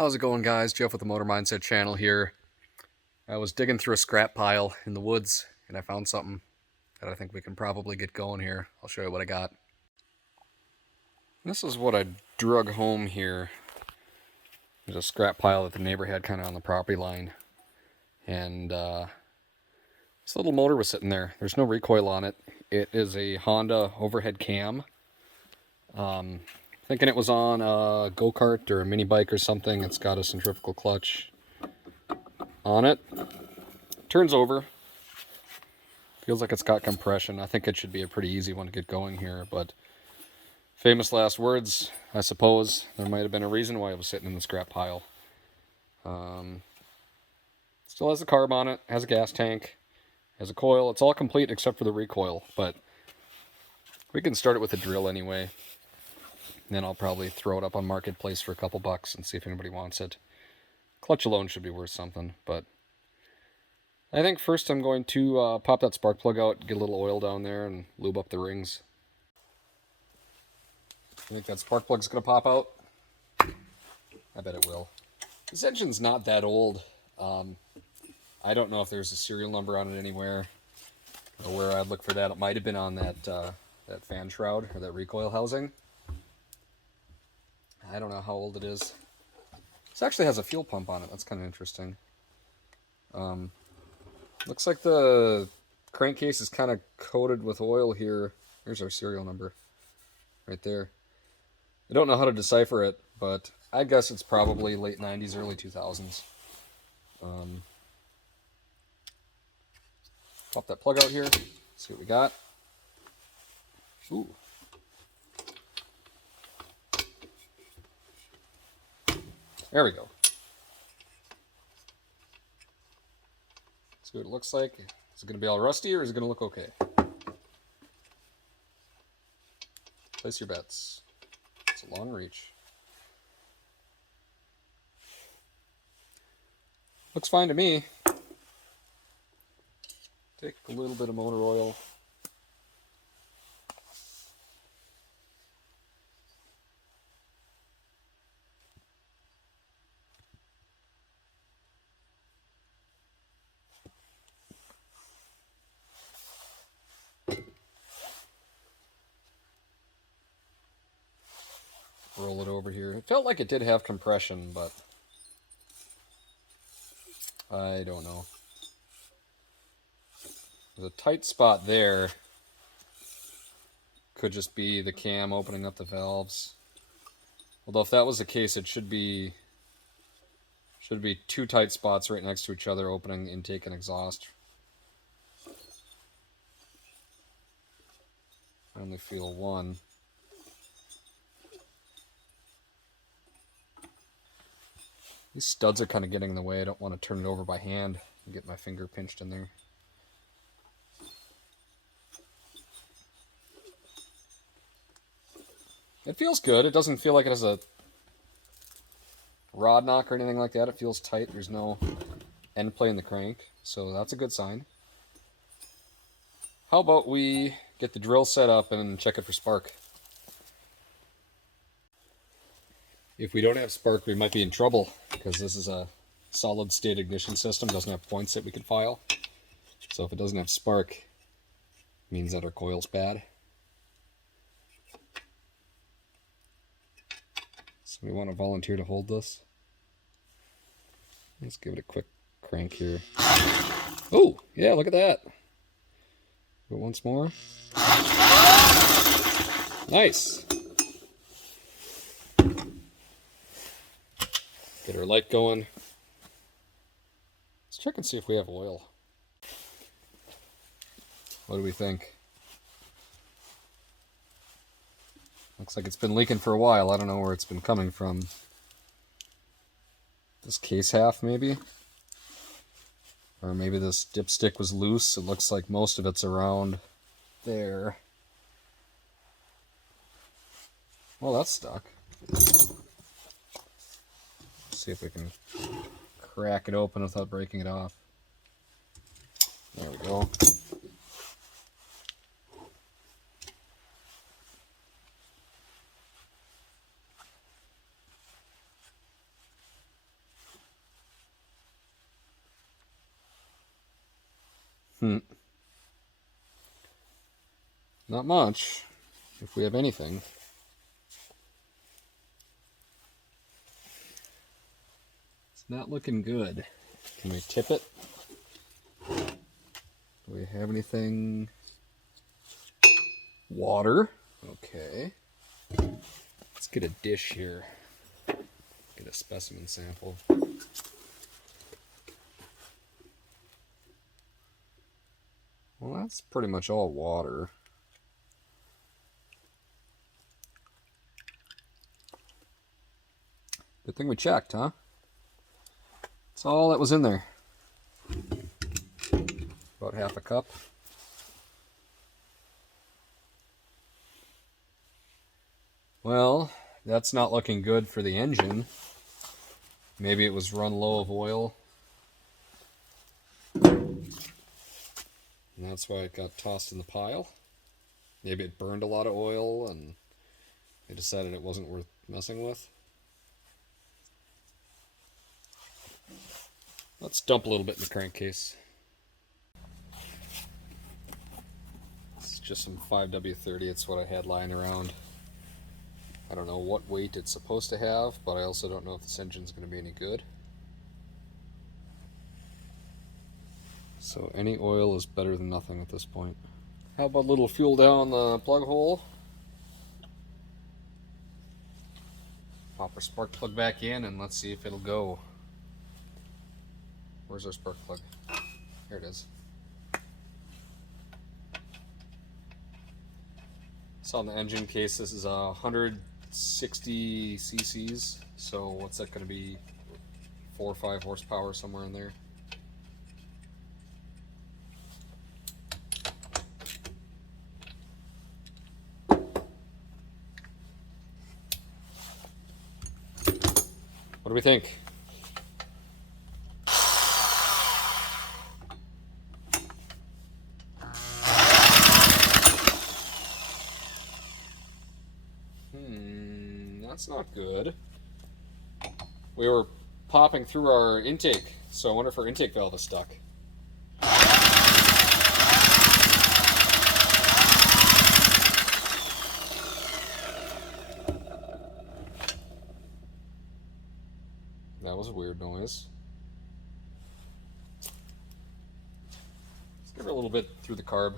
How's it going, guys? Jeff with the Motor Mindset channel here. I was digging through a scrap pile in the woods and I found something that I think we can probably get going here. I'll show you what I got. This is what I drug home here. There's a scrap pile that the neighbor had kind of on the property line, and this little motor was sitting there. There's no recoil on it. It is a Honda overhead cam. Thinking it was on a go-kart or a mini bike or something. It's got a centrifugal clutch on it. Turns over. Feels like it's got compression. I think it should be a pretty easy one to get going here, but famous last words, I suppose. There might have been a reason why it was sitting in the scrap pile. Still has a carb on it, has a gas tank, has a coil. It's all complete except for the recoil, but we can start it with a drill anyway. And then I'll probably throw it up on Marketplace for a couple bucks and see if anybody wants it. Clutch alone should be worth something, but I think first I'm going to pop that spark plug out, get a little oil down there, and lube up the rings. I think that spark plug's going to pop out. I bet it will. This engine's not that old. I don't know if there's a serial number on it anywhere, or where I'd look for that. It might have been on that that fan shroud, or that recoil housing. I don't know how old it is. This actually has a fuel pump on it. That's kind of interesting. Looks like the crankcase is kind of coated with oil here. Here's our serial number right there. I don't know how to decipher it, but I guess it's probably late 90s, early 2000s. Pop that plug out here, see what we got. Ooh. There we go. See what it looks like. Is it going to be all rusty or is it going to look okay? Place your bets. It's a long reach. Looks fine to me. Take a little bit of motor oil. Roll it over here. It felt like it did have compression, but I don't know. There's a tight spot there. Could just be the cam opening up the valves. Although if that was the case, it should be two tight spots right next to each other, opening intake and exhaust. I only feel one. These studs are kind of getting in the way. I don't want to turn it over by hand and get my finger pinched in there. It feels good. It doesn't feel like it has a rod knock or anything like that. It feels tight. There's no end play in the crank, so that's a good sign. How about we get the drill set up and check it for spark? If we don't have spark, we might be in trouble, because this is a solid state ignition system, doesn't have points that we can file. So if it doesn't have spark, it means that our coil's bad. So we want to volunteer to hold this. Let's give it a quick crank here. Oh, yeah, look at that. Do it once more. Nice. Get our light going. Let's check and see if we have oil. What do we think? Looks like it's been leaking for a while. I don't know where it's been coming from. This case half, maybe? Or maybe this dipstick was loose. It looks like most of it's around there. Well, that's stuck. See if we can crack it open without breaking it off. There we go. Not much, if we have anything. It's not looking good. Can we tip it? Do we have anything? Water. Okay. Let's get a dish here. Get a specimen sample. Well, that's pretty much all water. Good thing we checked, huh? That's all that was in there. About half a cup. Well, that's not looking good for the engine. Maybe it was run low of oil. And that's why it got tossed in the pile. Maybe it burned a lot of oil and they decided it wasn't worth messing with. Let's dump a little bit in the crankcase. This is just some 5W30. It's what I had lying around. I don't know what weight it's supposed to have, but I also don't know if this engine's going to be any good. So any oil is better than nothing at this point. How about a little fuel down the plug hole? Pop our spark plug back in and let's see if it'll go. Where's our spark plug? Here it is. It's on the engine case. This is 160 cc's. So what's that going to be? 4 or 5 horsepower, somewhere in there. What do we think? That's not good. We were popping through our intake, so I wonder if our intake valve is stuck. That was a weird noise. Let's give her a little bit through the carb.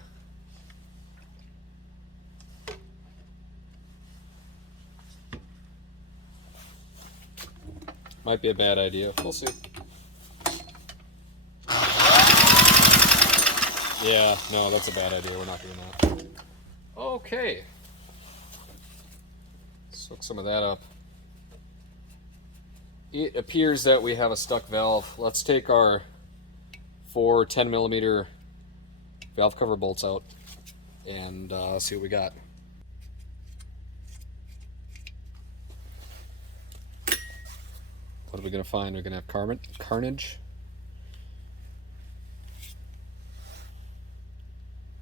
Might be a bad idea. We'll see. Yeah, no, that's a bad idea. We're not doing that. Okay. Soak some of that up. It appears that we have a stuck valve. Let's take our 4 10mm valve cover bolts out and see what we got. What are we going to find? We're going to have carnage.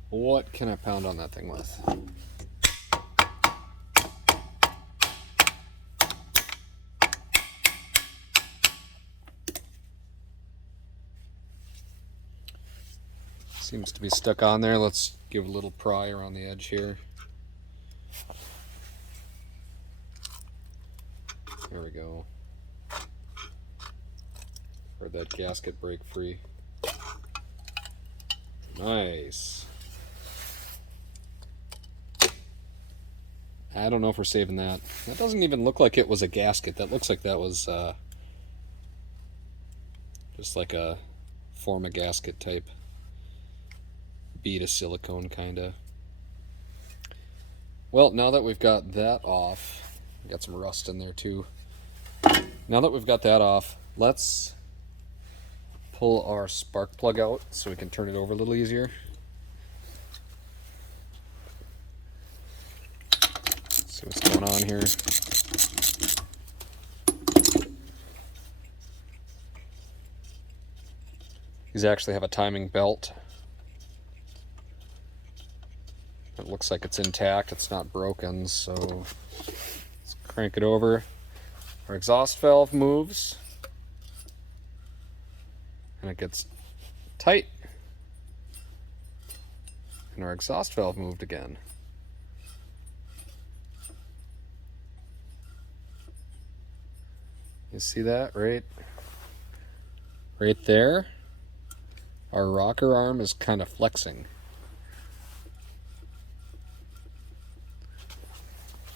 What can I pound on that thing with? Seems to be stuck on there. Let's give a little pry around the edge here. There we go. Heard that gasket break free. Nice. I don't know if we're saving that. That doesn't even look like it was a gasket. That looks like that was just like a form a gasket type bead of silicone kinda. Well, now that we've got that off, we got some rust in there too. Now that we've got that off, let's pull our spark plug out so we can turn it over a little easier. See what's going on here. These actually have a timing belt. It looks like it's intact, it's not broken, so let's crank it over. Our exhaust valve moves and it gets tight. and our exhaust valve moved again. You see that right there? Our rocker arm is kind of flexing.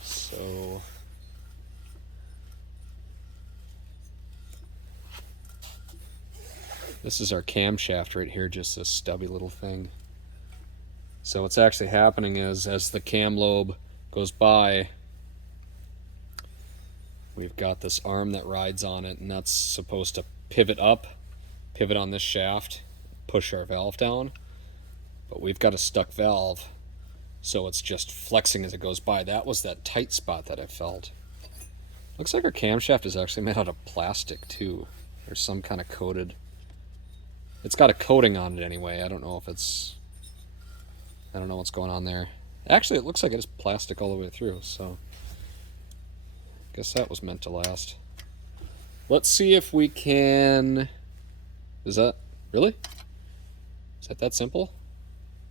So this is our camshaft right here, just this stubby little thing. So what's actually happening is, as the cam lobe goes by, we've got this arm that rides on it, and that's supposed to pivot up, pivot on this shaft, push our valve down. But we've got a stuck valve, so it's just flexing as it goes by. That was that tight spot that I felt. Looks like our camshaft is actually made out of plastic too. There's some kind of coated. It's got a coating on it anyway. I don't know what's going on there. Actually, it looks like it is plastic all the way through, so I guess that was meant to last. Let's see if we can... Is that... Really? Is that simple?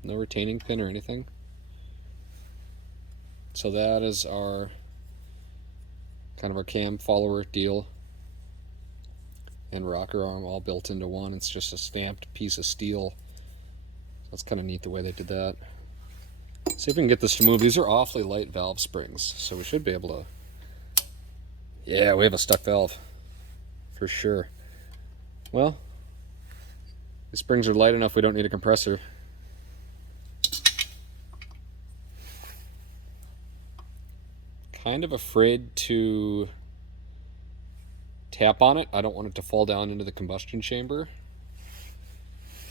No retaining pin or anything? So that is our... kind of our cam follower deal. And rocker arm all built into one. It's just a stamped piece of steel. That's kind of neat the way they did that. See if we can get this to move. These are awfully light valve springs, so we should be able to... Yeah, we have a stuck valve. For sure. Well, the springs are light enough we don't need a compressor. Kind of afraid to tap on it. I don't want it to fall down into the combustion chamber.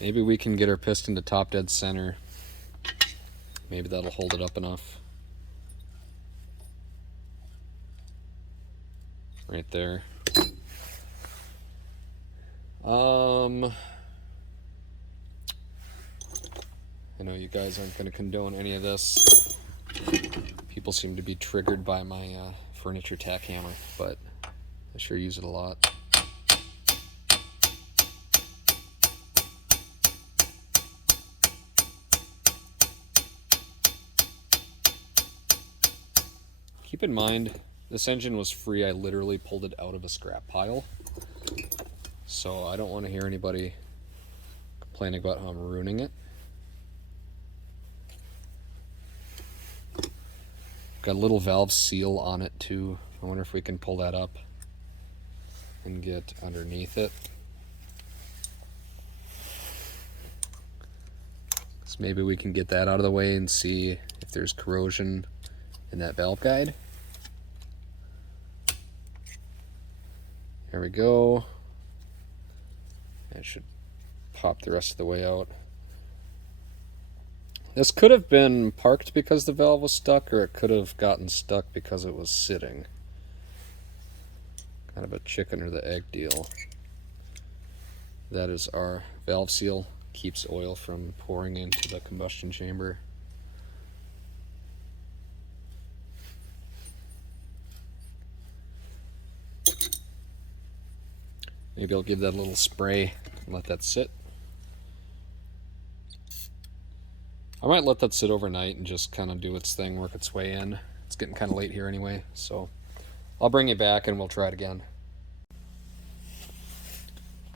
Maybe we can get our piston to top dead center. Maybe that'll hold it up enough. Right there. I know you guys aren't going to condone any of this. People seem to be triggered by my furniture tack hammer, but I sure use it a lot. Keep in mind, this engine was free. I literally pulled it out of a scrap pile. So I don't want to hear anybody complaining about how I'm ruining it. Got a little valve seal on it too. I wonder if we can pull that up and get underneath it. So maybe we can get that out of the way and see if there's corrosion in that valve guide. There we go. That should pop the rest of the way out. This could have been parked because the valve was stuck, or it could have gotten stuck because it was sitting. Kind of a chicken or the egg deal. That is our valve seal. Keeps oil from pouring into the combustion chamber. Maybe I'll give that a little spray and let that sit. I might let that sit overnight and just kind of do its thing, work its way in. It's getting kind of late here anyway, so I'll bring it back and we'll try it again.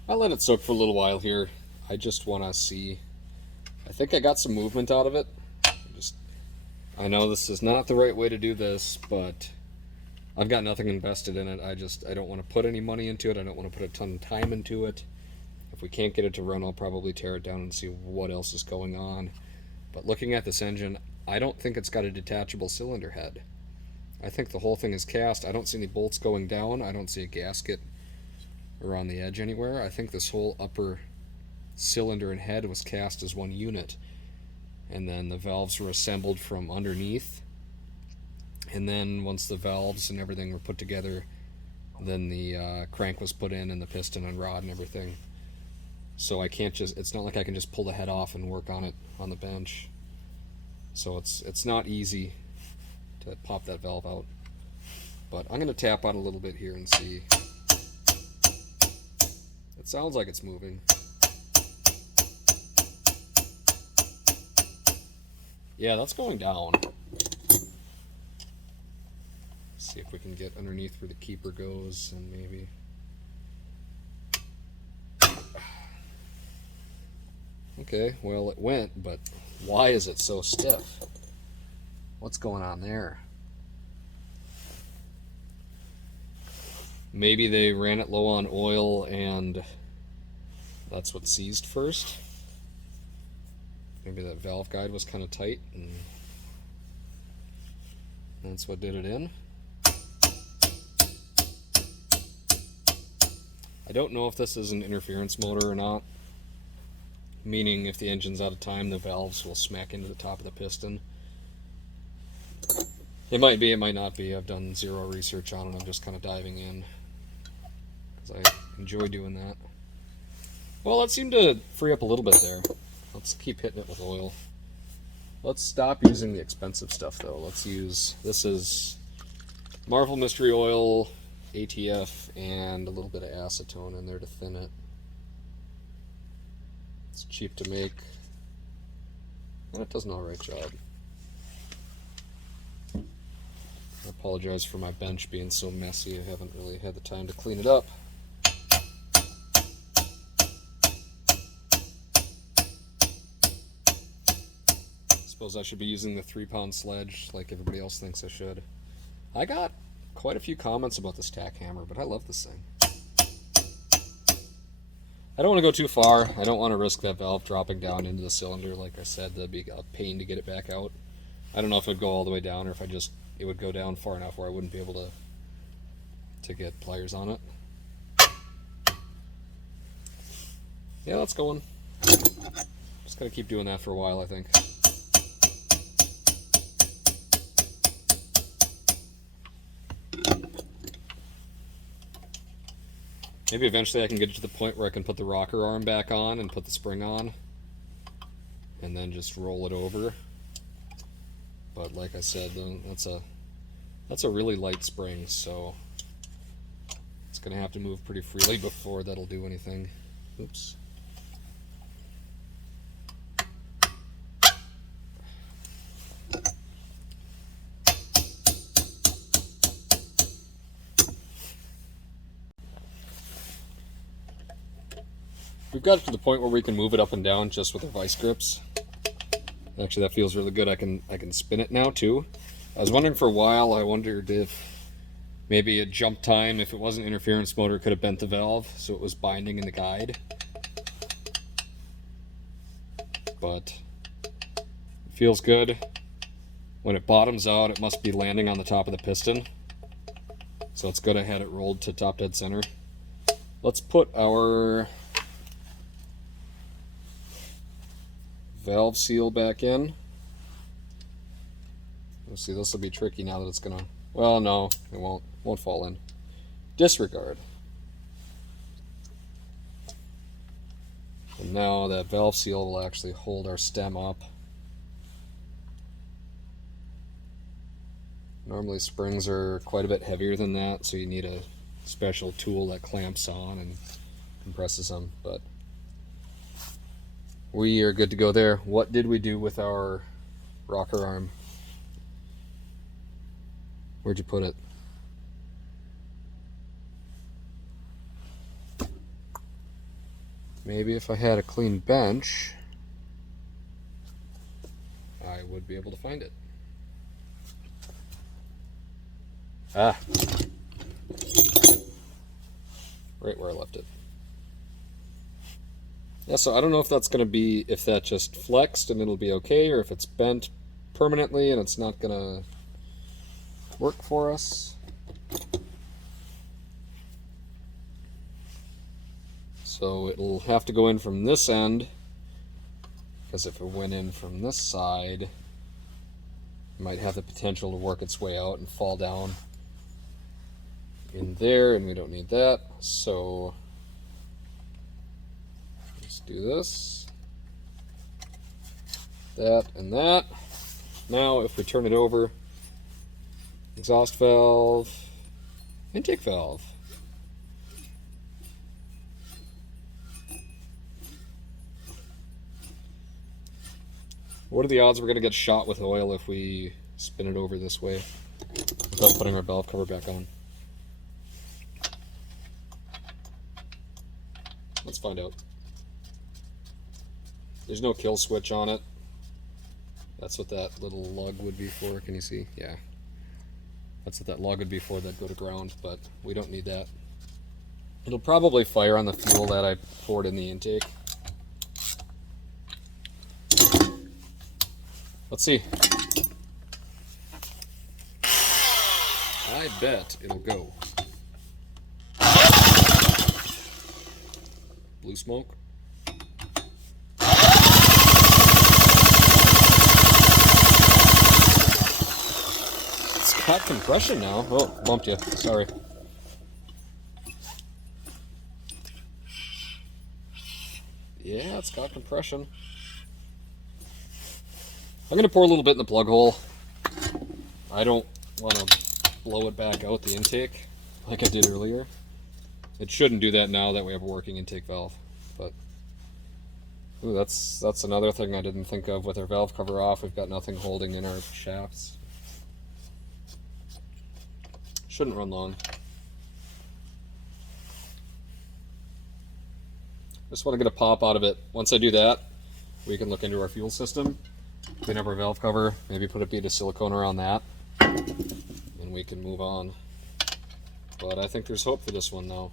I'll let it soak for a little while here. I just want to see. I think I got some movement out of it. I know this is not the right way to do this, but I've got nothing invested in it. I don't want to put any money into it. I don't want to put a ton of time into it. If we can't get it to run, I'll probably tear it down and see what else is going on. But looking at this engine, I don't think it's got a detachable cylinder head. I think the whole thing is cast. I don't see any bolts going down. I don't see a gasket around the edge anywhere. I think this whole upper cylinder and head was cast as one unit. And then the valves were assembled from underneath. And then once the valves and everything were put together, then the crank was put in and the piston and rod and everything. So I can't just, it's not like I can just pull the head off and work on it on the bench. So it's not easy to pop that valve out. But I'm going to tap on a little bit here and see. It sounds like it's moving. Yeah, that's going down. See if we can get underneath where the keeper goes and maybe. Okay, well it went, but why is it so stiff? What's going on there? Maybe they ran it low on oil and that's what seized first. Maybe that valve guide was kind of tight and that's what did it in. I don't know if this is an interference motor or not, meaning if the engine's out of time, the valves will smack into the top of the piston. It might be, it might not be. I've done zero research on it. I'm just kind of diving in because I enjoy doing that. Well, that seemed to free up a little bit there. Let's keep hitting it with oil. Let's stop using the expensive stuff though. Let's use, this is Marvel Mystery Oil, ATF, and a little bit of acetone in there to thin it. It's cheap to make, and it does an alright job. I apologize for my bench being so messy. I haven't really had the time to clean it up. Suppose I should be using the 3-pound sledge like everybody else thinks I should. I got quite a few comments about this tack hammer, but I love this thing. I don't want to go too far. I don't want to risk that valve dropping down into the cylinder. Like I said, that'd be a pain to get it back out. I don't know if it would go all the way down or if it would go down far enough where I wouldn't be able to get pliers on it. Yeah, that's going. Just gotta keep doing that for a while, I think. Maybe eventually I can get it to the point where I can put the rocker arm back on and put the spring on and then just roll it over. But like I said, that's a really light spring, so it's gonna have to move pretty freely before that'll do anything. Oops. We've got it to the point where we can move it up and down just with the vice grips. Actually, that feels really good. I can spin it now too. I was wondering for a while, I wondered if maybe at jump time, if it wasn't an interference motor, could have bent the valve so it was binding in the guide. But it feels good. When it bottoms out, it must be landing on the top of the piston. So it's good I had it rolled to top dead center. Let's put our valve seal back in. Let's see, this will be tricky now that it's gonna, well, no, it won't fall in. Disregard. And now that valve seal will actually hold our stem up. Normally springs are quite a bit heavier than that, so you need a special tool that clamps on and compresses them, but we are good to go there. What did we do with our rocker arm? Where'd you put it? Maybe if I had a clean bench, I would be able to find it. Ah. Right where I left it. Yeah, so I don't know if that's going to be, if that just flexed and it'll be okay, or if it's bent permanently and it's not going to work for us. So it'll have to go in from this end, because if it went in from this side, it might have the potential to work its way out and fall down in there, and we don't need that. So let's do this, that, and that. Now if we turn it over, exhaust valve, intake valve. What are the odds we're going to get shot with oil if we spin it over this way without putting our valve cover back on? Let's find out. There's no kill switch on it. That's what that little lug would be for. Can you see? Yeah. That's what that lug would be for, that'd go to ground, but we don't need that. It'll probably fire on the fuel that I poured in the intake. Let's see. I bet it'll go. Blue smoke. It's got compression now. Oh, bumped you. Sorry. Yeah, it's got compression. I'm going to pour a little bit in the plug hole. I don't want to blow it back out the intake like I did earlier. It shouldn't do that now that we have a working intake valve. But ooh, that's another thing I didn't think of. With our valve cover off, we've got nothing holding in our shafts. Shouldn't run long. Just want to get a pop out of it. Once I do that, we can look into our fuel system, clean up our valve cover, maybe put a bead of silicone around that, and we can move on. But I think there's hope for this one now.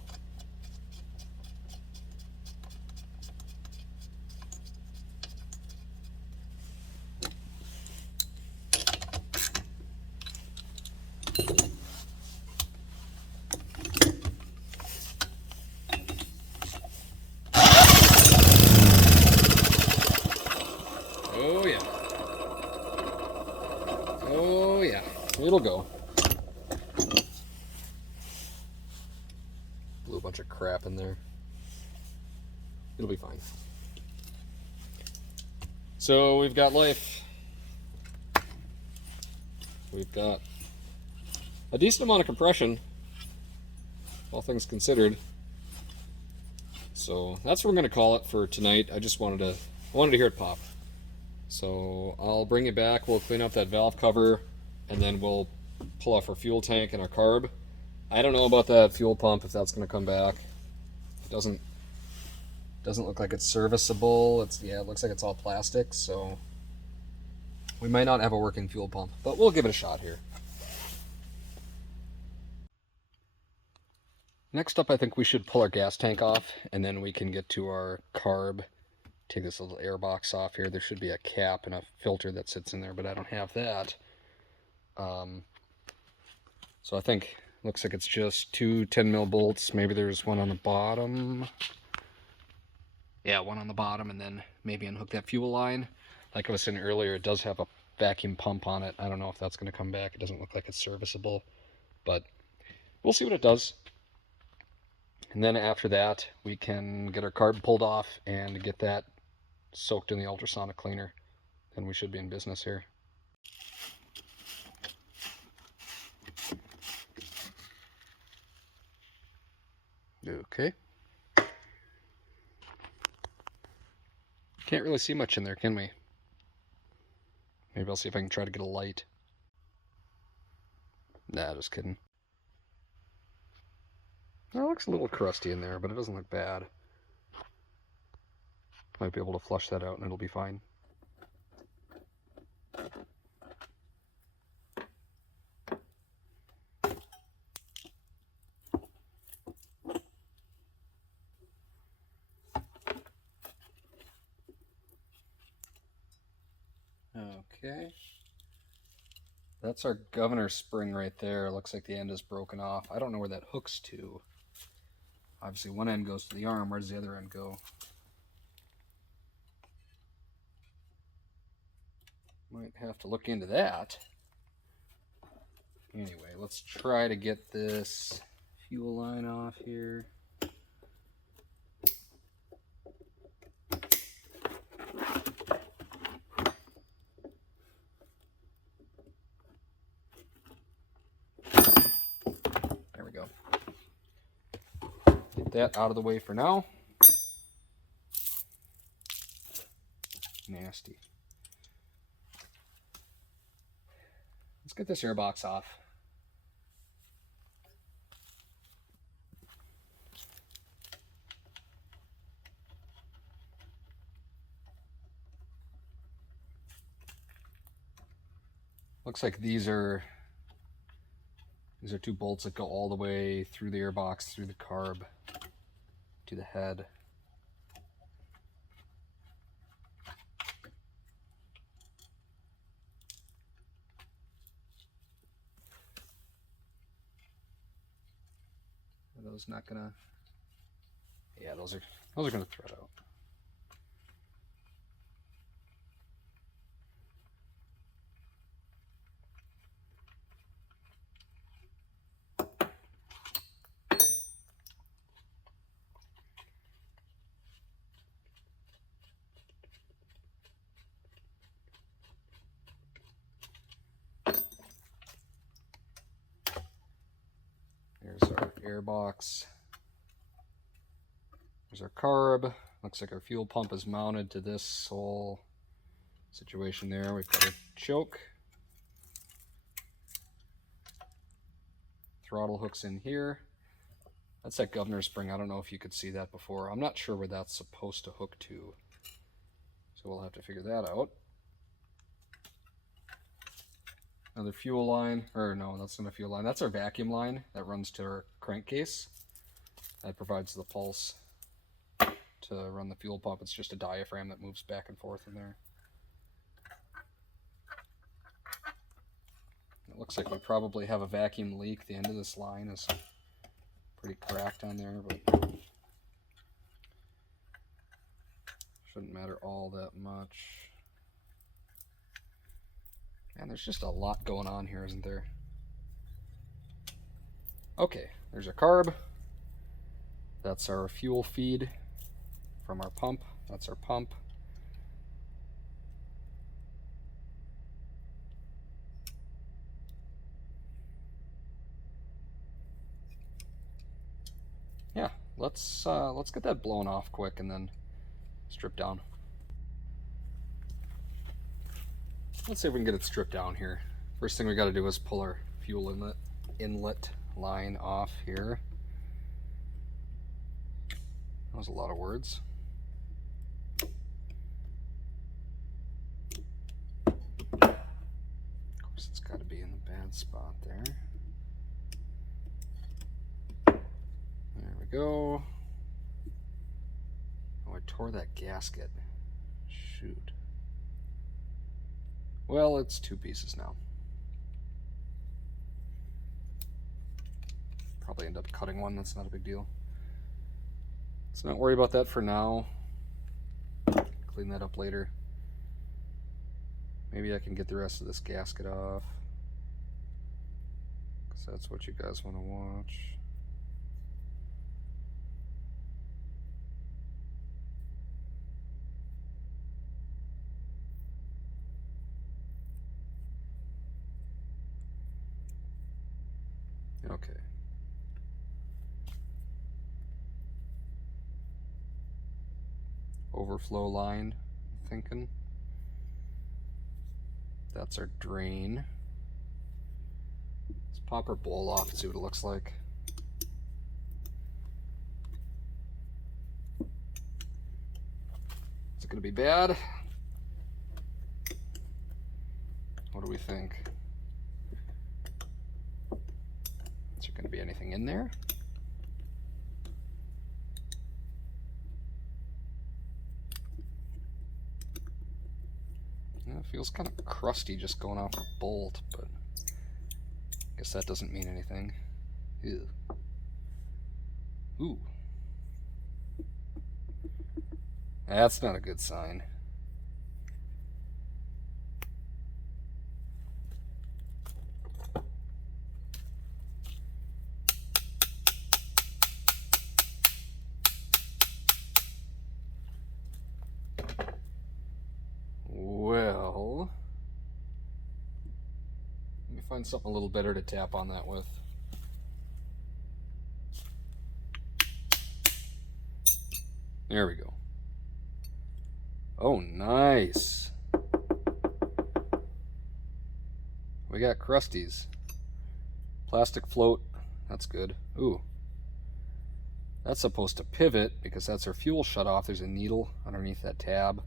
Oh yeah. Oh yeah. It'll go. Blew a bunch of crap in there. It'll be fine. So we've got life. We've got a decent amount of compression, all things considered. So that's what we're going to call it for tonight. I wanted to hear it pop. So I'll bring it back, we'll clean up that valve cover, and then we'll pull off our fuel tank and our carb. I don't know about that fuel pump, if that's going to come back. It doesn't look like it's serviceable. It looks like it's all plastic, so we might not have a working fuel pump, but we'll give it a shot here. Next up, I think we should pull our gas tank off, and then we can get to our carb. Take this little air box off here. There should be a cap and a filter that sits in there, but I don't have that. So I think, looks like it's just two 10mm bolts. Maybe there's one on the bottom. Yeah, one on the bottom, and then maybe unhook that fuel line. Like I was saying earlier, it does have a vacuum pump on it. I don't know if that's going to come back. It doesn't look like it's serviceable, but we'll see what it does. And then after that, we can get our carb pulled off and get that soaked in the ultrasonic cleaner. Then we should be in business here. Okay. Can't really see much in there, can we? Maybe I'll see if I can try to get a light. Nah, just kidding. It looks a little crusty in there, but it doesn't look bad. Might be able to flush that out and it'll be fine. Okay. That's our governor spring right there. Looks like the end is broken off. I don't know where that hooks to. Obviously one end goes to the arm. Where does the other end go? Might have to look into that. Anyway, let's try to get this fuel line off here. There we go. Get that out of the way for now. Nasty. Let's get this airbox off. Looks like these are two bolts that go all the way through the airbox, through the carb, to the head. Are those not gonna? Yeah, those are gonna thread out. There's our airbox. There's our carb. Looks like our fuel pump is mounted to this whole situation there. We've got a choke. Throttle hooks in here. That's that governor spring. I don't know if you could see that before. I'm not sure where that's supposed to hook to. So we'll have to figure that out. Another fuel line, or no, that's not a fuel line. That's our vacuum line that runs to our crankcase. That provides the pulse to run the fuel pump. It's just a diaphragm that moves back and forth in there. It looks like we probably have a vacuum leak. The end of this line is pretty cracked on there, but shouldn't matter all that much. And there's just a lot going on here, isn't there? Okay, there's our carb. That's our fuel feed from our pump. That's our pump. Yeah, let's get that blown off quick and then strip down. Let's see if we can get it stripped down here. First thing we got to do is pull our fuel inlet line off here. That was a lot of words. Of course, it's got to be in the bad spot there. There we go. Oh, I tore that gasket. Shoot. Well, it's two pieces now. Probably end up cutting one, that's not a big deal. Let's not worry about that for now. Clean that up later. Maybe I can get the rest of this gasket off, because that's what you guys want to watch. Okay. Overflow line, I'm thinking. That's our drain. Let's pop our bowl off and see what it looks like. Is it going to be bad? What do we think? Is there going to be anything in there? Yeah, it feels kind of crusty just going off a bolt, but I guess that doesn't mean anything. Ew. Ooh. That's not a good sign. Well, let me find something a little better to tap on that with. There we go. Oh, nice. we got crusties. Plastic float, that's good. Ooh. That's supposed to pivot because that's our fuel shut off. There's a needle underneath that tab.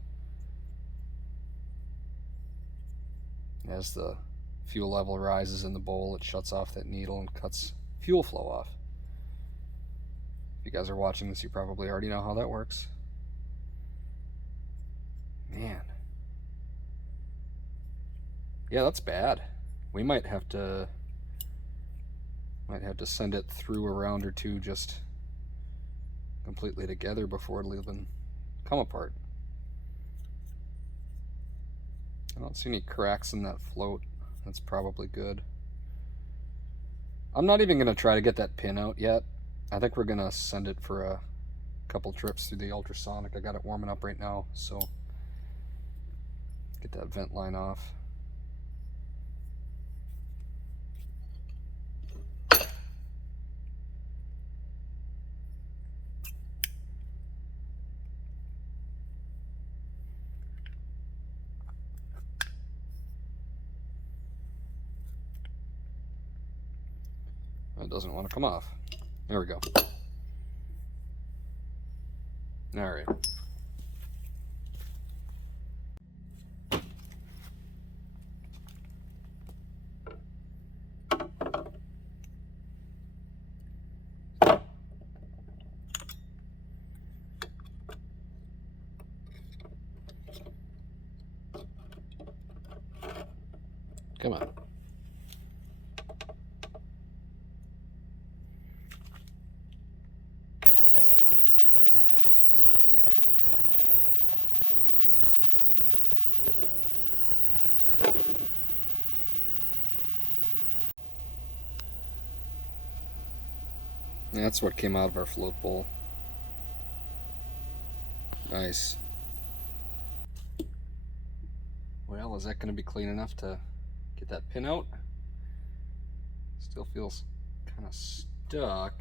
As the fuel level rises in the bowl, it shuts off that needle and cuts fuel flow off. If you guys are watching this, you probably already know how that works. Man. Yeah, that's bad. We might have to send it through a round or two just completely together before it'll even come apart. I don't see any cracks in that float. That's probably good. I'm not even going to try to get that pin out yet. I think we're going to send it for a couple trips through the ultrasonic. I got it warming up right now, so get that vent line off. It doesn't want to come off. There we go. All right. Come on. That's what came out of our float bowl. Nice. Well, is that going to be clean enough to get that pin out? Still feels kind of stuck.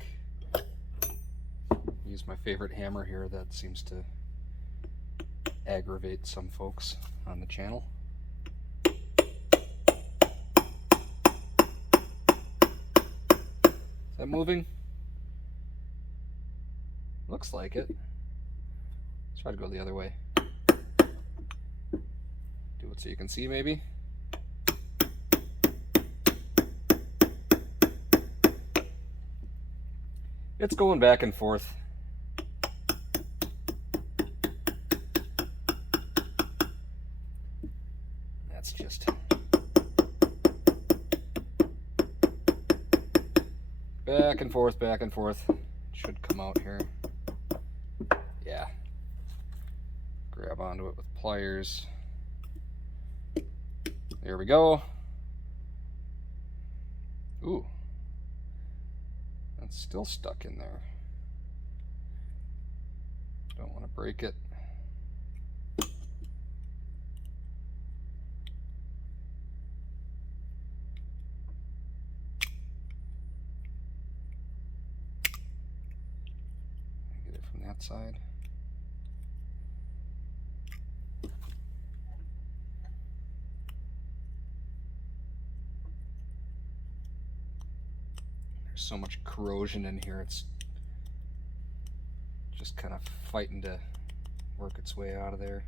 Use my favorite hammer here that seems to aggravate some folks on the channel. Is that moving? Looks like it. Let's try to go the other way. Do it so you can see, maybe. It's going back and forth. That's just back and forth, back and forth. It should come out here. Yeah. Grab onto it with pliers. There we go. Ooh. That's still stuck in there. Don't want to break it. Get it from that side. So much corrosion in here, it's just kind of fighting to work its way out of there.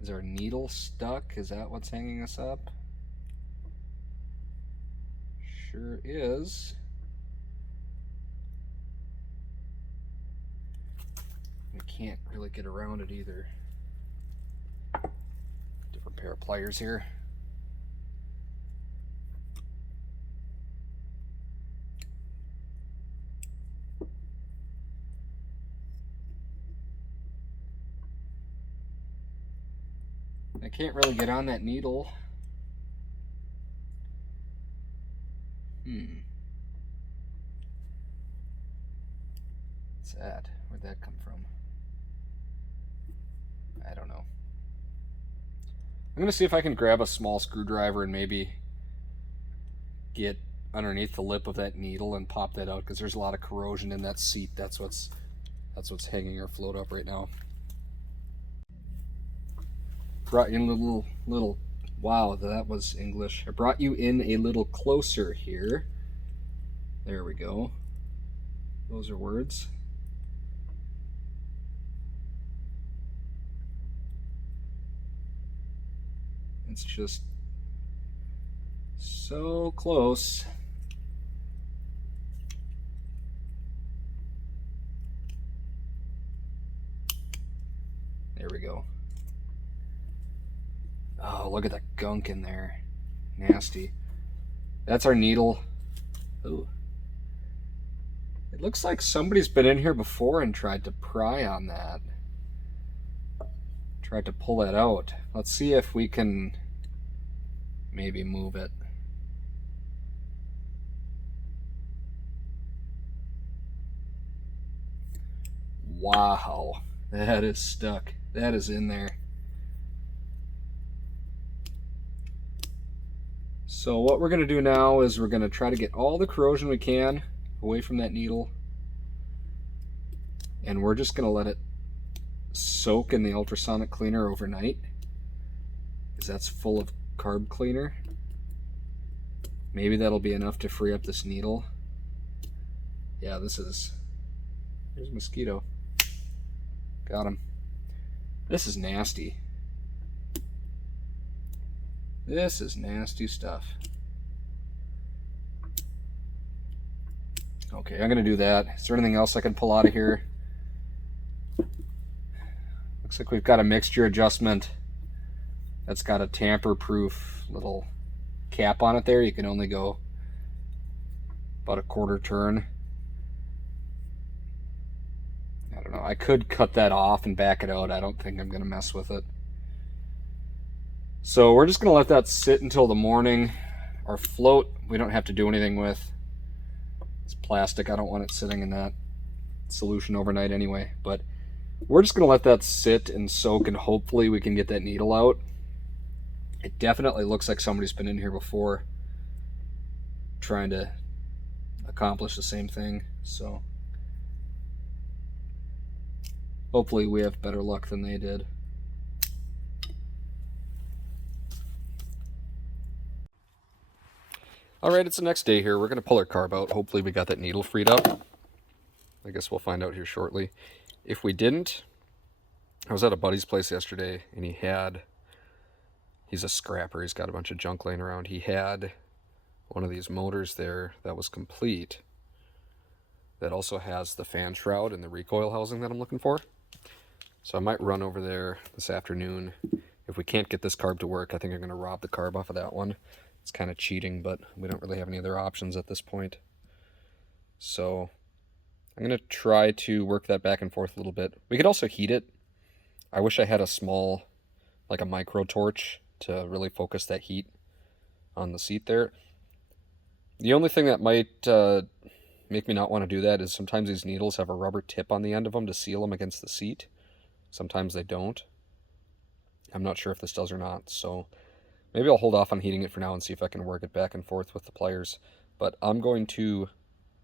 Is our needle stuck? Is that what's hanging us up? Sure is. I can't really get around it either. Different pair of pliers here. I can't really get on that needle. What's that? Where'd that come from? I don't know. I'm going to see if I can grab a small screwdriver and maybe get underneath the lip of that needle and pop that out, because there's a lot of corrosion in that seat. That's what's hanging our float up right now. brought you in a little, wow, that was English. I brought you in a little closer here. There we go. Those are words. It's just so close. There we go. Oh, look at that gunk in there. Nasty. That's our needle. Ooh. It looks like somebody's been in here before and tried to pry on that. Tried to pull that out. Let's see if we can maybe move it. Wow, that is stuck. That is in there. So what we're going to do now is we're going to try to get all the corrosion we can away from that needle. And we're just going to let it soak in the ultrasonic cleaner overnight, because that's full of carb cleaner. Maybe that'll be enough to free up this needle. Yeah, there's a mosquito. Got him. This is nasty. This is nasty stuff. Okay, I'm gonna do that. Is there anything else I can pull out of here? Looks like we've got a mixture adjustment that's got a tamper-proof little cap on it there. You can only go about a quarter turn. I don't know. I could cut that off and back it out. I don't think I'm going to mess with it. So we're just going to let that sit until the morning. Our float, we don't have to do anything with. It's plastic. I don't want it sitting in that solution overnight anyway. But we're just going to let that sit and soak, and hopefully we can get that needle out. It definitely looks like somebody's been in here before trying to accomplish the same thing. So hopefully we have better luck than they did. Alright, it's the next day here. We're going to pull our carb out. Hopefully we got that needle freed up. I guess we'll find out here shortly. If we didn't, I was at a buddy's place yesterday, and he's a scrapper. He's got a bunch of junk laying around. He had one of these motors there that was complete, that also has the fan shroud and the recoil housing that I'm looking for. So I might run over there this afternoon. If we can't get this carb to work, I think I'm going to rob the carb off of that one. It's kind of cheating, but we don't really have any other options at this point. So I'm going to try to work that back and forth a little bit. We could also heat it. I wish I had a small, like a micro torch, to really focus that heat on the seat there. The only thing that might make me not want to do that is sometimes these needles have a rubber tip on the end of them to seal them against the seat. Sometimes they don't. I'm not sure if this does or not, so maybe I'll hold off on heating it for now and see if I can work it back and forth with the pliers. But I'm going to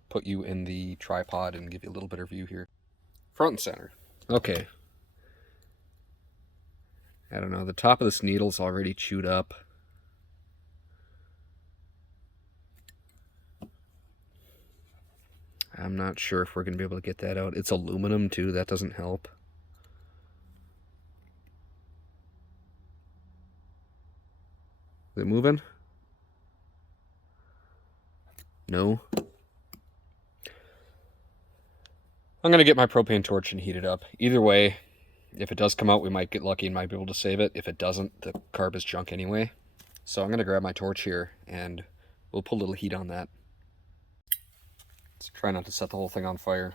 put you in the tripod and give you a little better view here. Front and center. Okay. I don't know, the top of this needle's already chewed up. I'm not sure if we're going to be able to get that out. It's aluminum too, that doesn't help. Is it moving? No. I'm going to get my propane torch and heat it up. Either way, if it does come out, we might get lucky and might be able to save it. If it doesn't, the carb is junk anyway. So I'm going to grab my torch here and we'll put a little heat on that. Let's try not to set the whole thing on fire.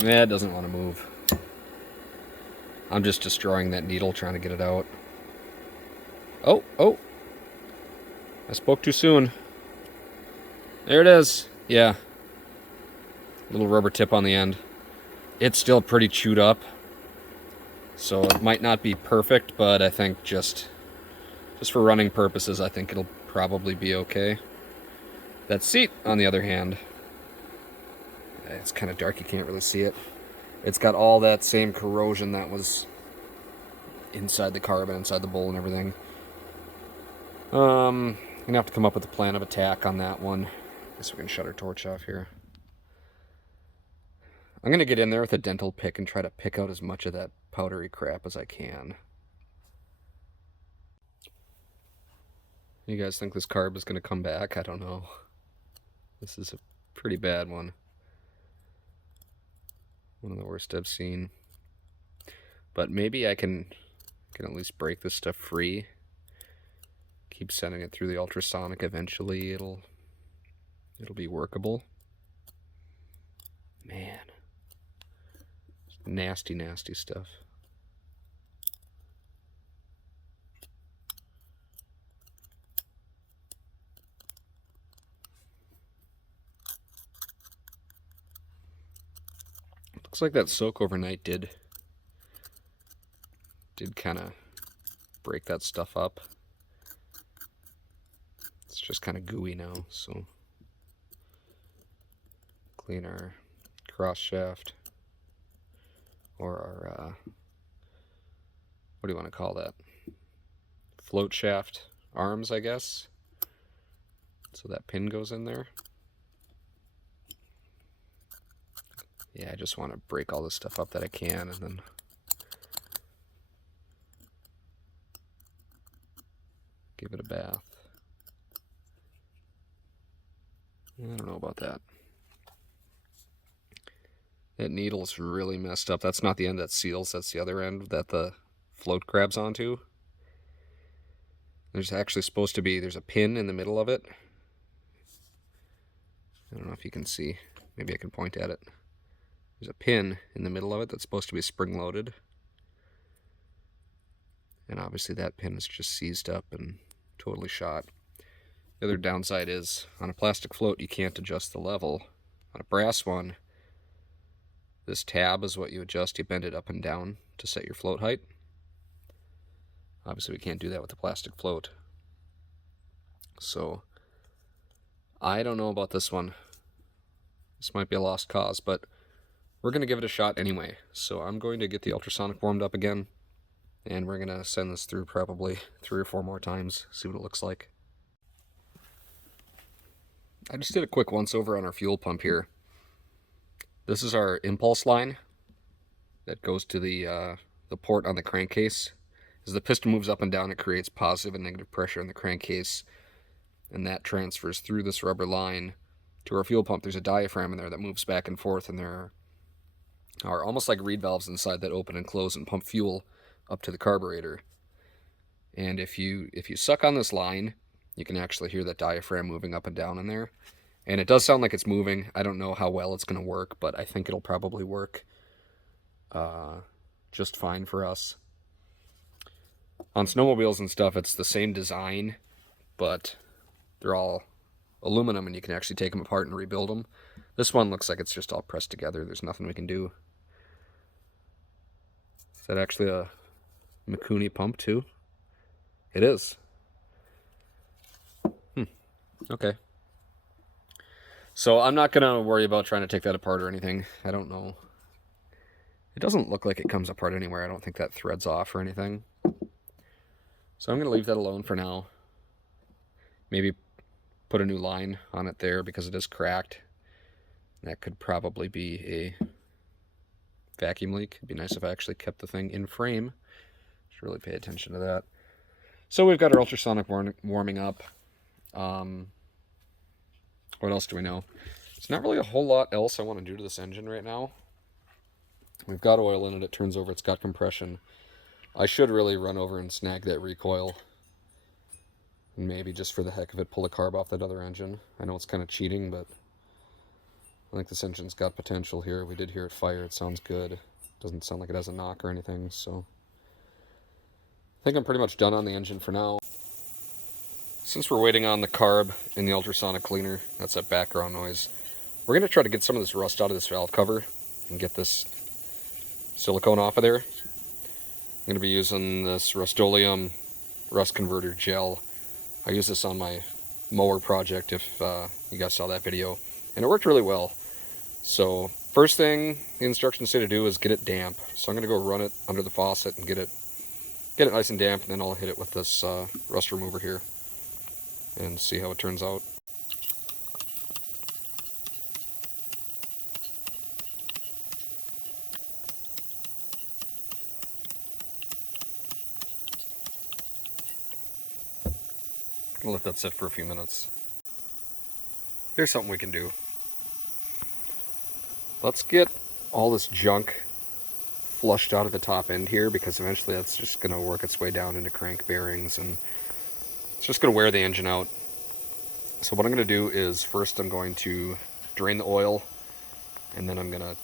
Yeah, it doesn't want to move. I'm just destroying that needle trying to get it out. Oh, oh. I spoke too soon. There it is. Yeah. Little rubber tip on the end. It's still pretty chewed up. So it might not be perfect, but I think just for running purposes, I think it'll probably be okay. That seat, on the other hand, it's kind of dark, you can't really see it. It's got all that same corrosion that was inside the carb and inside the bowl and everything. I'm gonna have to come up with a plan of attack on that one. I guess we can shut our torch off here. I'm gonna get in there with a dental pick and try to pick out as much of that powdery crap as I can. You guys think this carb is gonna come back? I don't know. This is a pretty bad one. One of the worst I've seen. But maybe I can at least break this stuff free. Keep sending it through the ultrasonic. Eventually it'll be workable. Man. Nasty, nasty stuff. Looks like that soak overnight did kind of break that stuff up. It's just kind of gooey now, so clean our cross shaft, or our what do you want to call that? Float shaft arms, I guess. So that pin goes in there. Yeah, I just want to break all this stuff up that I can, and then give it a bath. I don't know about that. That needle's really messed up. That's not the end that seals, that's the other end that the float grabs onto. There's actually supposed to be, there's a pin in the middle of it. I don't know if you can see. Maybe I can point at it. There's a pin in the middle of it that's supposed to be spring-loaded. And obviously that pin is just seized up and totally shot. The other downside is, on a plastic float, you can't adjust the level. On a brass one, this tab is what you adjust. You bend it up and down to set your float height. Obviously we can't do that with the plastic float. So, I don't know about this one. This might be a lost cause, but we're going to give it a shot anyway. So I'm going to get the ultrasonic warmed up again, and we're going to send this through probably 3 or 4 more times, see what it looks like. I just did a quick once over on our fuel pump here. This is our impulse line that goes to the port on the crankcase. As the piston moves up and down, it creates positive and negative pressure in the crankcase, and that transfers through this rubber line to our fuel pump. There's a diaphragm in there that moves back and forth, and there are almost like reed valves inside that open and close and pump fuel up to the carburetor. And if you suck on this line, you can actually hear that diaphragm moving up and down in there. And it does sound like it's moving. I don't know how well it's going to work, but I think it'll probably work just fine for us. On snowmobiles and stuff, it's the same design, but they're all aluminum and you can actually take them apart and rebuild them. This one looks like it's just all pressed together. There's nothing we can do. Is that actually a Mikuni pump too? It is. Okay. So I'm not going to worry about trying to take that apart or anything. I don't know. It doesn't look like it comes apart anywhere. I don't think that threads off or anything. So I'm going to leave that alone for now. Maybe put a new line on it there because it is cracked. That could probably be a vacuum leak. It'd be nice if I actually kept the thing in frame. Should really pay attention to that. So we've got our ultrasonic warming up. What else do we know? It's not really a whole lot else I want to do to this engine right now. We've got oil in it. It turns over. It's got compression. I should really run over and snag that recoil. And maybe just for the heck of it, pull the carb off that other engine. I know it's kind of cheating, but I think this engine's got potential here. We did hear it fire. It sounds good. Doesn't sound like it has a knock or anything, so I think I'm pretty much done on the engine for now. Since we're waiting on the carb and the ultrasonic cleaner, that's that background noise, we're going to try to get some of this rust out of this valve cover and get this silicone off of there. I'm going to be using this Rust-Oleum rust converter gel. I used this on my mower project, if you guys saw that video, and it worked really well. So first thing the instructions say to do is get it damp. So I'm going to go run it under the faucet and get it nice and damp, and then I'll hit it with this rust remover here and see how it turns out. I'm gonna let that sit for a few minutes. Here's something we can do. Let's get all this junk flushed out of the top end here, because eventually that's just gonna work its way down into crank bearings and it's just gonna wear the engine out. So what I'm gonna do is first I'm going to drain the oil, and then I'm gonna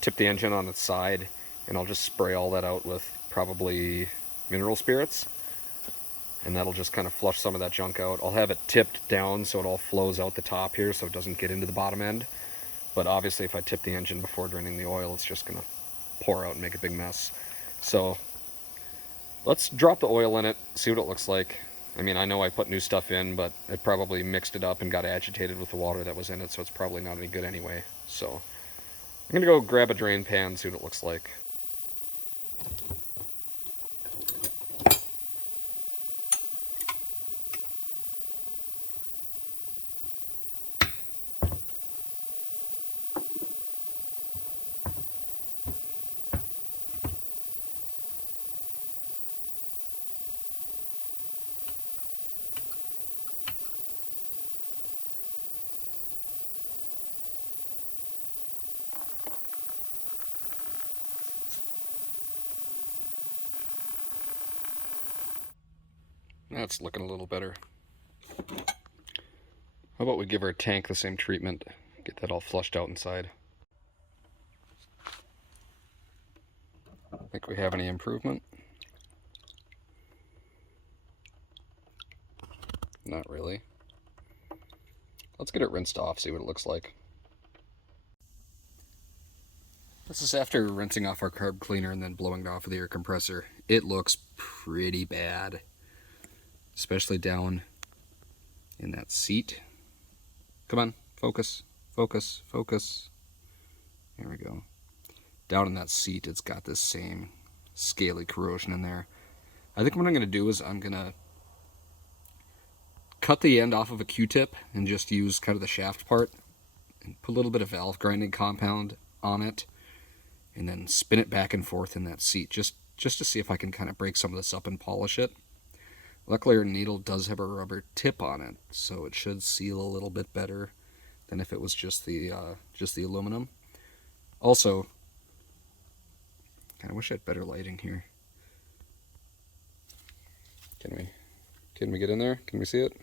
tip the engine on its side, and I'll just spray all that out with probably mineral spirits, and that'll just kind of flush some of that junk out. I'll have it tipped down so it all flows out the top here so it doesn't get into the bottom end. But obviously if I tip the engine before draining the oil, it's just gonna pour out and make a big mess. So let's drop the oil in it, see what it looks like. I mean, I know I put new stuff in, but it probably mixed it up and got agitated with the water that was in it, so it's probably not any good anyway. So I'm gonna go grab a drain pan, see what it looks like. That's looking a little better. How about we give our tank the same treatment, get that all flushed out inside. Think we have any improvement? Not really. Let's get it rinsed off, see what it looks like. This is after rinsing off our carb cleaner and then blowing it off with the air compressor. It looks pretty bad, especially down in that seat. Come on, focus, focus, focus. There we go. Down in that seat, it's got this same scaly corrosion in there. I think what I'm going to do is I'm going to cut the end off of a Q-tip and just use kind of the shaft part and put a little bit of valve grinding compound on it and then spin it back and forth in that seat just to see if I can kind of break some of this up and polish it. Luckily our needle does have a rubber tip on it, so it should seal a little bit better than if it was just the aluminum. Also, I wish I had better lighting here. Can we get in there? Can we see it?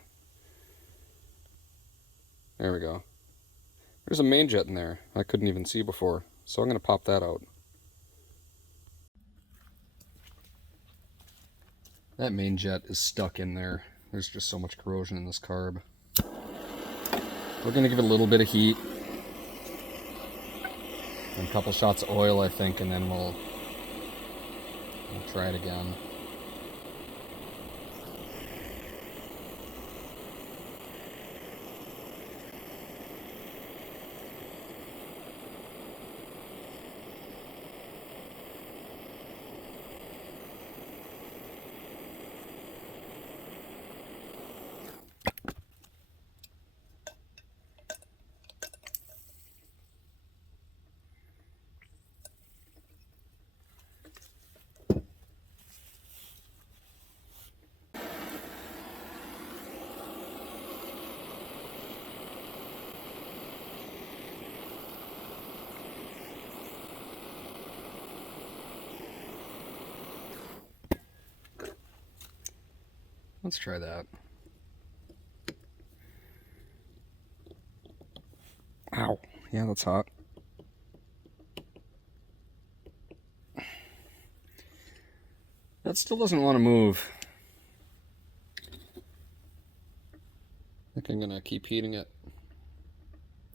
There we go. There's a main jet in there I couldn't even see before, so I'm going to pop that out. That main jet is stuck in there. There's just so much corrosion in this carb. We're going to give it a little bit of heat and a couple shots of oil, I think, and then we'll try it again. Let's try that. Ow. Yeah, that's hot. That still doesn't want to move. I think I'm gonna keep heating it.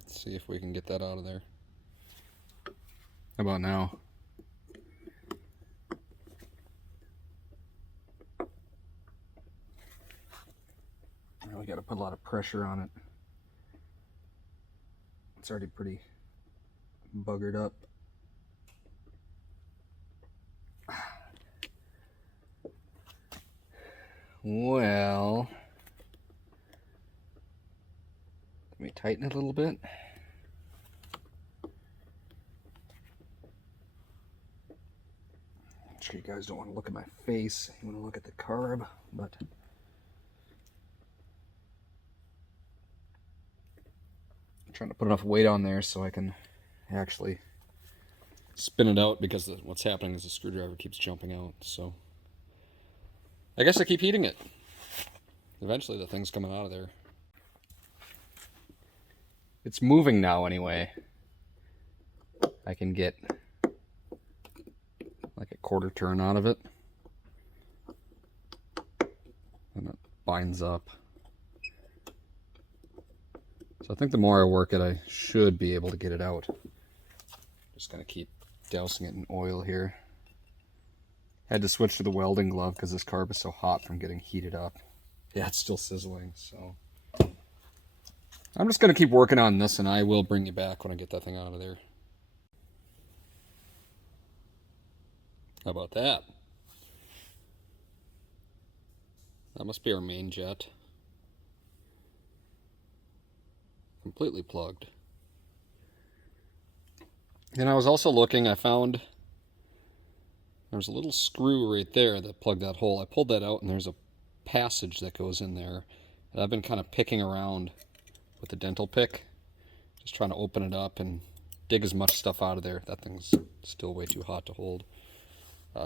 Let's see if we can get that out of there. How about now? Really got to put a lot of pressure on it. It's already pretty buggered up. Well, let me tighten it a little bit. I'm sure you guys don't want to look at my face. You want to look at the carb, but I'm trying to put enough weight on there so I can actually spin it out, because what's happening is the screwdriver keeps jumping out. So I guess I keep heating it. Eventually the thing's coming out of there. It's moving now anyway. I can get like a quarter turn out of it. And it binds up. So I think the more I work it, I should be able to get it out. Just gonna keep dousing it in oil here. Had to switch to the welding glove because this carb is so hot from getting heated up. Yeah, it's still sizzling, so I'm just gonna keep working on this, and I will bring you back when I get that thing out of there. How about that? That must be our main jet. Completely plugged. And I was also looking, I found there's a little screw right there that plugged that hole. I pulled that out, and there's a passage that goes in there. And I've been kind of picking around with the dental pick, just trying to open it up and dig as much stuff out of there. That thing's still way too hot to hold.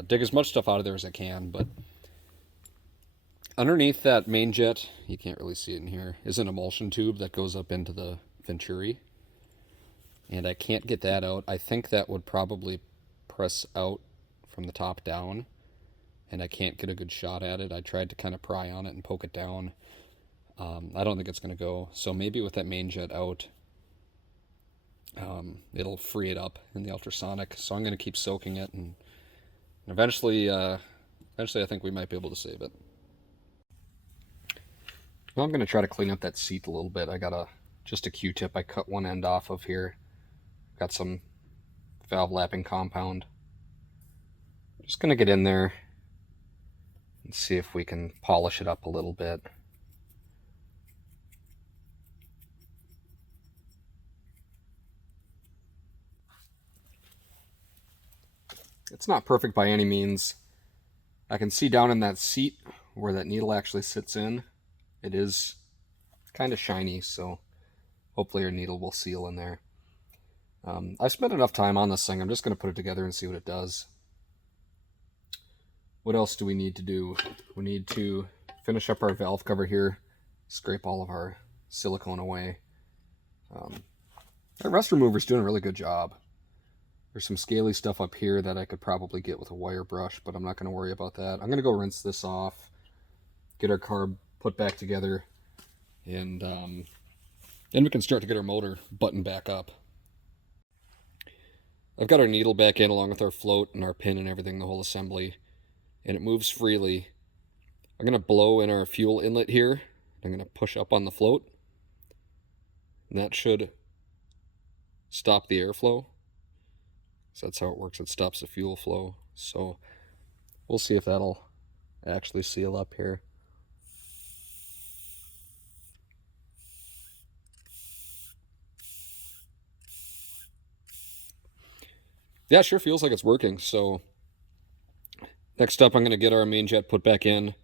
Dig as much stuff out of there as I can, but underneath that main jet, you can't really see it in here, is an emulsion tube that goes up into the venturi. And I can't get that out. I think that would probably press out from the top down, and I can't get a good shot at it. I tried to kind of pry on it and poke it down. I don't think it's going to go. So maybe with that main jet out, it'll free it up in the ultrasonic. So I'm going to keep soaking it, and eventually I think we might be able to save it. Well, I'm going to try to clean up that seat a little bit. I got just a Q-tip. I cut one end off of here. Got some valve lapping compound. Just going to get in there and see if we can polish it up a little bit. It's not perfect by any means. I can see down in that seat where that needle actually sits in. It is kind of shiny, so hopefully our needle will seal in there. I've spent enough time on this thing. I'm just going to put it together and see what it does. What else do we need to do? We need to finish up our valve cover here, scrape all of our silicone away. Our rust remover is doing a really good job. There's some scaly stuff up here that I could probably get with a wire brush, but I'm not going to worry about that. I'm going to go rinse this off, get our carb put back together, and then we can start to get our motor buttoned back up. I've got our needle back in along with our float and our pin and everything, the whole assembly, and it moves freely. I'm going to blow in our fuel inlet here. I'm going to push up on the float, and that should stop the airflow. So that's how it works. It stops the fuel flow. So we'll see if that'll actually seal up here. Yeah, it sure feels like it's working. So next up, I'm going to get our main jet put back in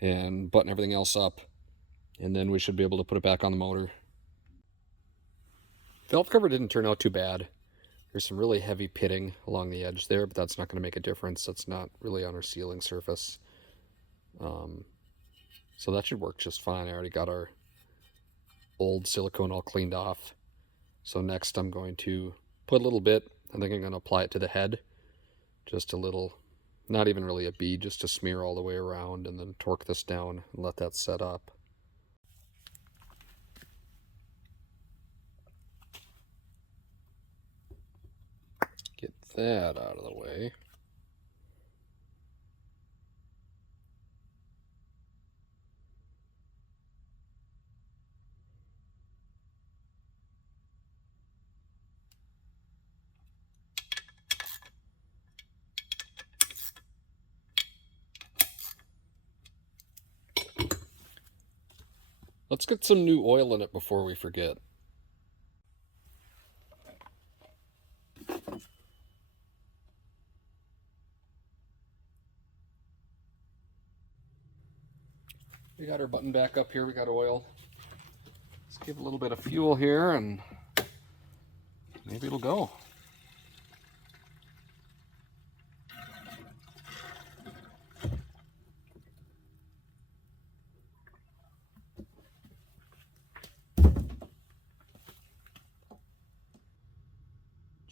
and button everything else up. And then we should be able to put it back on the motor. Valve cover didn't turn out too bad. There's some really heavy pitting along the edge there, but that's not going to make a difference. That's not really on our sealing surface. So that should work just fine. I already got our old silicone all cleaned off. So next I'm going to put a little bit, I think I'm going to apply it to the head. Just a little, not even really a bead, just to smear all the way around, and then torque this down and let that set up. Get that out of the way. Let's get some new oil in it before we forget. We got our button back up here, we got oil. Let's give a little bit of fuel here and maybe it'll go.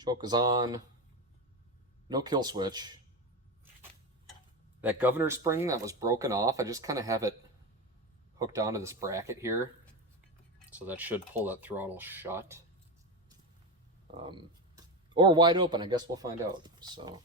Choke is on. No kill switch. That governor spring that was broken off, I just kind of have it hooked onto this bracket here. So that should pull that throttle shut. Or wide open, I guess we'll find out. So.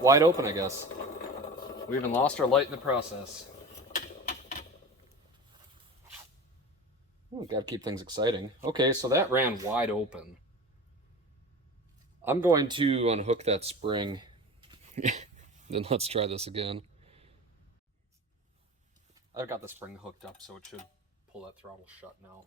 Wide open, I guess. We even lost our light in the process. Ooh, gotta keep things exciting. Okay, so that ran wide open. I'm going to unhook that spring. Then let's try this again. I've got the spring hooked up, so it should pull that throttle shut now.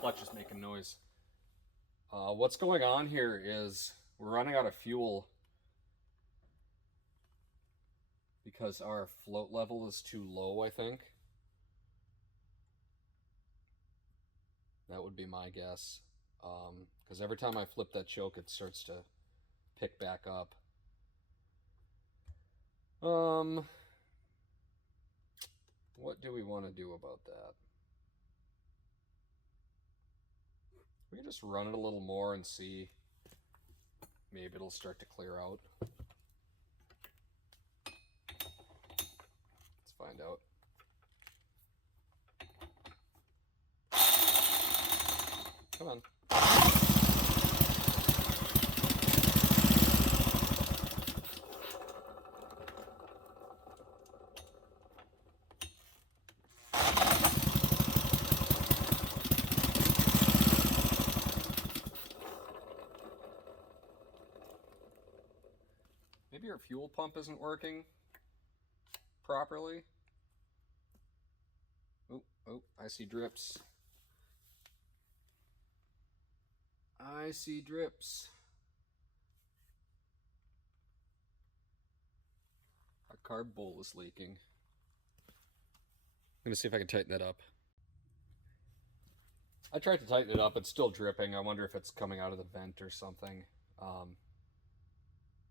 Clutch is making noise. What's going on here is we're running out of fuel because our float level is too low, I think. That would be my guess. Because every time I flip that choke, it starts to pick back up. What do we want to do about that? We can just run it a little more and see. Maybe it'll start to clear out. Let's find out. Come on. Maybe our fuel pump isn't working properly. Oh, I see drips. I see drips. Our carb bowl is leaking. I'm gonna see if I can tighten that up. I tried to tighten it up, it's still dripping. I wonder if it's coming out of the vent or something.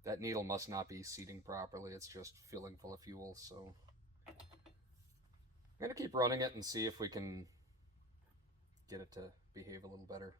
That needle must not be seating properly, it's just filling full of fuel, so I'm gonna keep running it and see if we can get it to behave a little better.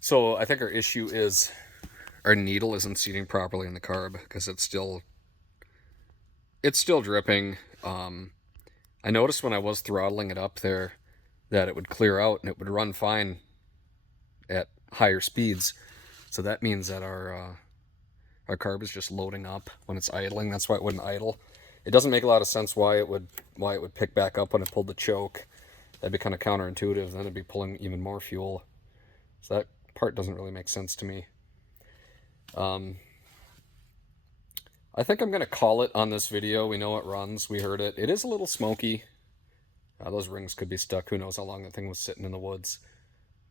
So I think our issue is our needle isn't seating properly in the carb because it's still dripping. I noticed when I was throttling it up there that it would clear out and it would run fine at higher speeds. So that means that our carb is just loading up when it's idling. That's why it wouldn't idle. It doesn't make a lot of sense why it would pick back up when it pulled the choke. That'd be kind of counterintuitive. Then it'd be pulling even more fuel. So that part doesn't really make sense to me. I think I'm going to call it on this video. We know it runs. We heard it. It is a little smoky. Those rings could be stuck. Who knows how long that thing was sitting in the woods.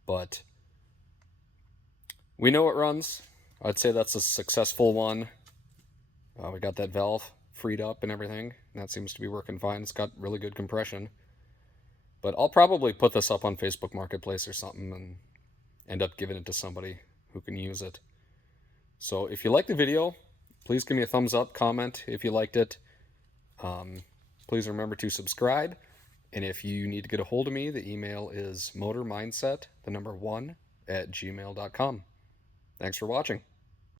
But we know it runs. I'd say that's a successful one. We got that valve freed up and everything. And that seems to be working fine. It's got really good compression. But I'll probably put this up on Facebook Marketplace or something and end up giving it to somebody who can use it. So if you like the video, please give me a thumbs up, comment if you liked it. Please remember to subscribe. And if you need to get a hold of me, the email is motormindset1@gmail.com. Thanks for watching.